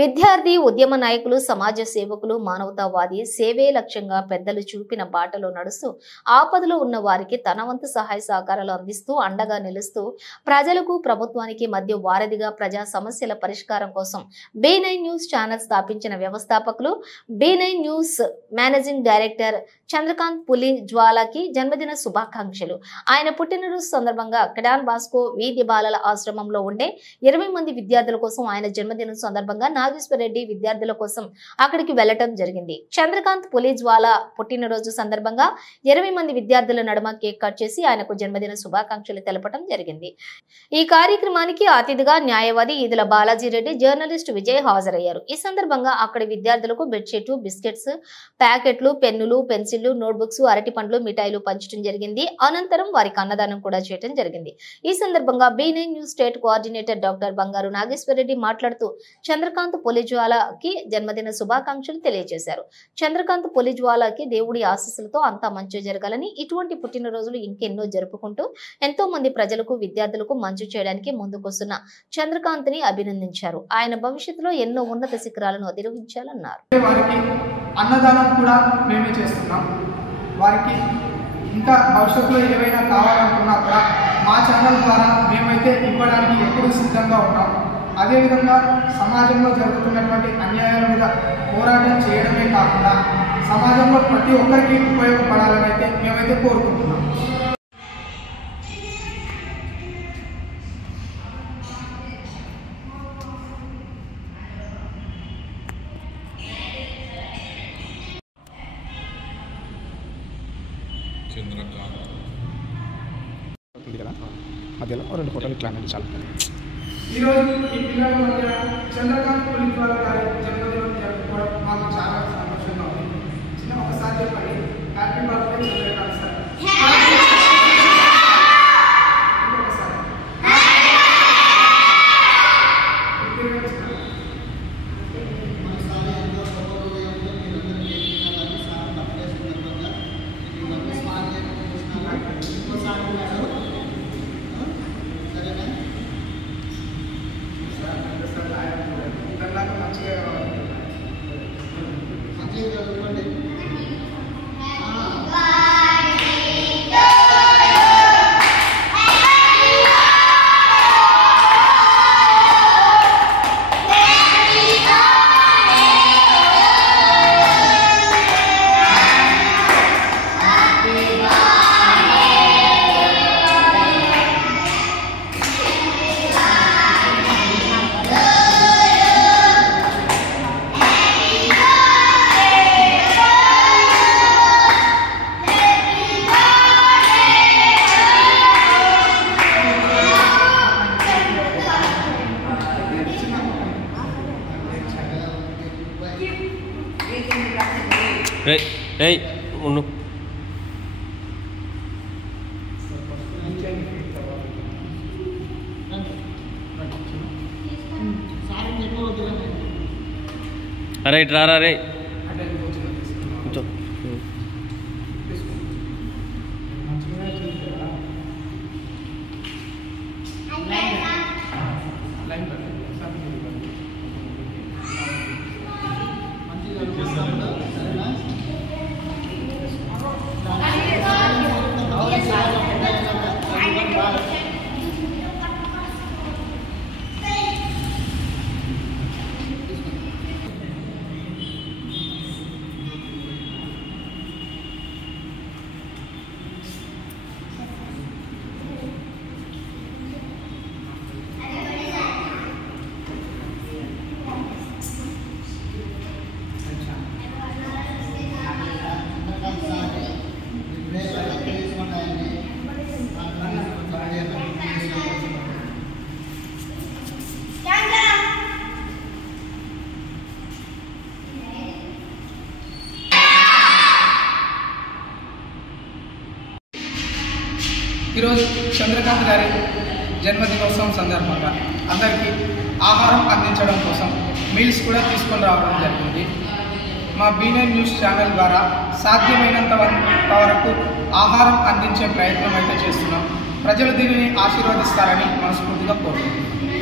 విద్యార్థి ఉద్యమ నాయకులు, సమాజ సేవకులు, మానవతావాది, సేవే లక్ష్యంగా పెద్దలు చూపిన బాటలో నడుస్తూ ఆపదలో ఉన్న వారికి తన వంతు సహాయ సహకారాలు అందిస్తూ అండగా నిలుస్తూ ప్రజలకు ప్రభుత్వానికి మధ్య వారధిగా ప్రజా సమస్యల పరిష్కారం కోసం B9 న్యూస్ ఛానల్ స్థాపించిన వ్యవస్థాపకులు B9 news managing director Chandrakant పులిజ్వాలాకి జన్మదిన శుభాకాంక్షలు. ఆయన పుట్టినరోజు సందర్భంగా కిడాన్ బాస్కో వీధి బాలల ఆశ్రమంలో ఉండే 20 మంది విద్యార్థుల కోసం ఆయన జన్మదినం సందర్భంగా నాగేశ్వర రెడ్డి విద్యార్థుల కోసం అక్కడికి వెళ్లటం జరిగింది. చంద్రకాంత్ పులిజ్వాలా పుట్టినరోజు సందర్భంగా 20 మంది విద్యార్థుల నడుమ కేక్ కట్ చేసి ఆయనకు జన్మదిన శుభాకాంక్షలు తెలపడం జరిగింది. ఈ కార్యక్రమానికి అతిథిగా న్యాయవాది ఈదుల బాలాజీ రెడ్డి, జర్నలిస్ట్ విజయ్ హాజరయ్యారు. ఈ సందర్భంగా అక్కడి విద్యార్థులకు బెడ్షీట్, బిస్కెట్స్ ప్యాకెట్లు, పెన్నులు, పెన్సిళ్లు, నోట్బుక్స్, అరటి పండ్లు, మిఠాయిలు పంచడం జరిగింది. అనంతరం వారికి అన్నదానం కూడా చేయడం జరిగింది. ఈ సందర్భంగా B9 news state coordinator doctor బంగారు నాగేశ్వర రెడ్డి మాట్లాడుతూ చంద్రకాంత్ పులిజ్వాలాకి జన్మదిన శుభాకాంక్షలు తెలియజేశారు. చంద్రకాంత్ పులిజ్వాలాకి దేవుడి ఆశీస్సులతో అంతా మంచి జరగాలని, ఇటువంటి పుట్టినరోజులు ఇంకెన్నో జరుపుకుంటూ ఎంతో మంది ప్రజలకు, విద్యార్థులకు మంచి చేయడానికి ముందుకొస్తున్న చంద్రకాంత్ ని అభినందించారు. ఆయన భవిష్యత్తులో ఎన్నో ఉన్నత శిఖరాలను అధిరోహించాలన్నారు. అన్నదానం కూడా మేమే చేస్తున్నాం. వారికి ఇంకా భవిష్యత్తులో ఏవైనా కావాలనుకున్నా కూడా మా ఛానల్ ద్వారా మేమైతే ఇవ్వడానికి ఎప్పుడూ సిద్ధంగా ఉన్నాం. అదేవిధంగా సమాజంలో జరుగుతున్నటువంటి అన్యాయాల మీద పోరాటం చేయడమే కాకుండా సమాజంలో ప్రతి ఒక్కరికి ఉపయోగపడాలని అయితే మేమైతే కోరుకుంటున్నాం. మధ్యలో 2 ఫోటోలు ఇట్లా అనేది చాలా. ఈరోజు ఈ పిల్లల మధ్య చంద్రకాంత్ పులిజ్వాలా గారి జన్మదినం జరుపుకోవడం మాకు చాలా సంతోషంగా ఉంది. చిన్న ఒకసారి చెప్పండి, హ్యాపీ బర్త్డే చంద్రకాంత్ సార్. ఉండు. అరే రారా రే ఈరోజు చంద్రకాంత్ గారి జన్మదినోత్సవం సందర్భంగా అందరికీ ఆహారం అందించడం కోసం మీల్స్ కూడా తీసుకొని రావడం జరిగింది. మా B9 న్యూస్ ఛానల్ ద్వారా సాధ్యమైనంత వరకు ఆహారం అందించే ప్రయత్నం అయితే చేస్తున్నాం. ప్రజలు దీనిని ఆశీర్వదిస్తారని మనస్ఫూర్తిగా కోరుకుంటున్నాం.